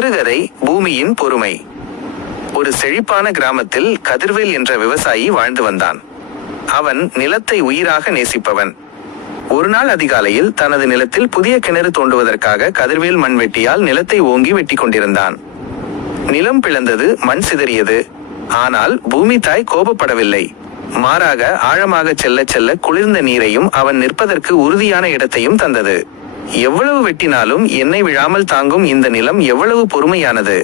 சிறுகதை பூமியின் பொறுமை. ஒரு செழிப்பான கிராமத்தில் கதிர்வேல் என்ற விவசாயி வாழ்ந்து வந்தான். அவன் நிலத்தை உயிராக நேசிப்பவன். ஒரு நாள் அதிகாலையில் தனது நிலத்தில் புதிய கிணறு தோண்டுவதற்காக கதிர்வேல் மண்வெட்டியால் நிலத்தை ஓங்கி வெட்டி கொண்டிருந்தான். நிலம் பிளந்தது, மண் சிதறியது. ஆனால் பூமி தாய் கோபப்படவில்லை. மாறாக ஆழமாக செல்ல செல்ல குளிர்ந்த நீரையும் அவன் நிற்பதற்கு உறுதியான இடத்தையும் தந்தது. எவ்வளவு வெட்டினாலும் எண்ணெய் விழாமல் தாங்கும் இந்த நிலம் எவ்வளவு பொறுமையானது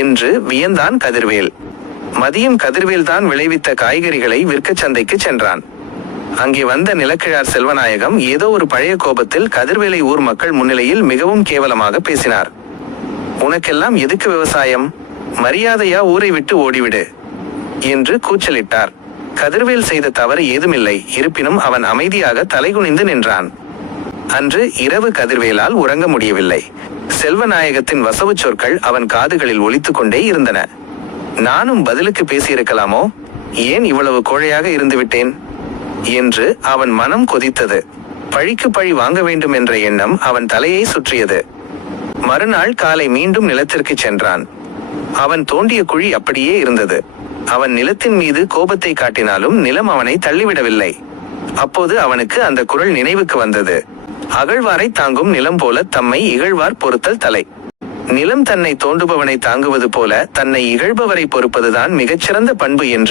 என்று வியந்தான் கதிர்வேல். மதியம் கதிர்வேல் தான் விளைவித்த காய்கறிகளை விற்க சந்தைக்கு சென்றான். அங்கே வந்த நிலக்கிழார் செல்வநாயகம் ஏதோ ஒரு பழைய கோபத்தில் கதிர்வேலை ஊர் மக்கள் முன்னிலையில் மிகவும் கேவலமாக பேசினார். உனக்கெல்லாம் எதுக்கு விவசாயம்? மரியாதையா ஊரை விட்டு ஓடிவிடு என்று கூச்சலிட்டார். கதிர்வேல் செய்த தவறு ஏதுமில்லை. இருப்பினும் அவன் அமைதியாக தலைகுனிந்து நின்றான். அன்று இரவு கதிர்வேலால் உறங்க முடியவில்லை. செல்வநாயகத்தின் வசவு சொற்கள் அவன் காதுகளில் ஒலித்துக் கொண்டே இருந்தன. நானும் பதிலுக்கு பேசியிருக்கலாமோ? ஏன் இவ்வளவு கோழையாக இருந்துவிட்டேன் என்று அவன் மனம் கொதித்தது. பழிக்கு பழி வாங்க வேண்டும் என்ற எண்ணம் அவன் தலையை சுற்றியது. மறுநாள் காலை மீண்டும் நிலத்திற்கு சென்றான். அவன் தோண்டிய குழி அப்படியே இருந்தது. அவன் நிலத்தின் மீது கோபத்தை காட்டினாலும் நிலம் அவனை தள்ளிவிடவில்லை. அப்போது அவனுக்கு அந்த குரல் நினைவுக்கு வந்தது. அகழ்வாரை தாங்கும் நிலம் போல தம்மை இகழ்வார் பொறுத்தல் தலை. நிலம் தன்னை தோண்டுபவனை தாங்குவது போல தன்னை இகழ்பவரை பொறுப்பதுதான் மிகச்சிறந்த பண்பு என்று